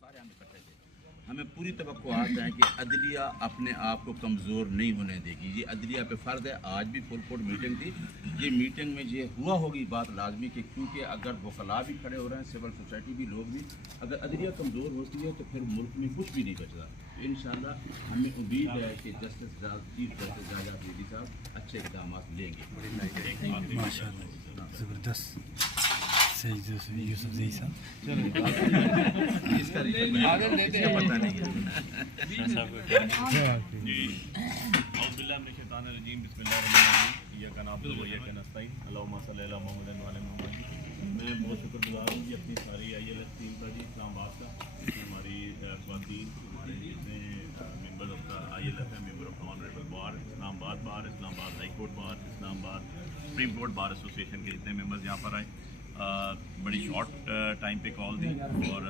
सारे हम इकट्ठे थे। हमें पूरी तवक्कुआत है कि अदलिया अपने आप को कमज़ोर नहीं होने देगी। ये अदलिया पे फ़र्ज़ है। आज भी फुल कोर्ट मीटिंग थी। ये मीटिंग में ये हुआ होगी बात लाजमी कि क्योंकि अगर वकला भी खड़े हो रहे हैं, सिविल सोसाइटी भी, लोग भी, अगर अदलिया कमज़ोर होती है तो फिर मुल्क में कुछ भी नहीं बचता। तो इंशाअल्लाह हमें उम्मीद है कि चीफ जस्टिस जाजा अफरीदी साहब अच्छे इक़दाम लेंगे। माशाअल्लाह ज़बरदस्त सैयद यूसुफ ज़ई साहब इसका पता नहीं है। मैं बहुत शुक्रगुजार हूँ जी अपनी सारी ILS टीम का जी, इस्लामाबाद का, हमारी ख़वातीन, हमारे जितने मेंबर ऑफ द ILF हैं, member of honourable bar, Islamabad high court bar, Islamabad supreme court bar association के जितने मेंबर्स यहाँ पर आए, बड़ी शॉर्ट टाइम पे कॉल दी और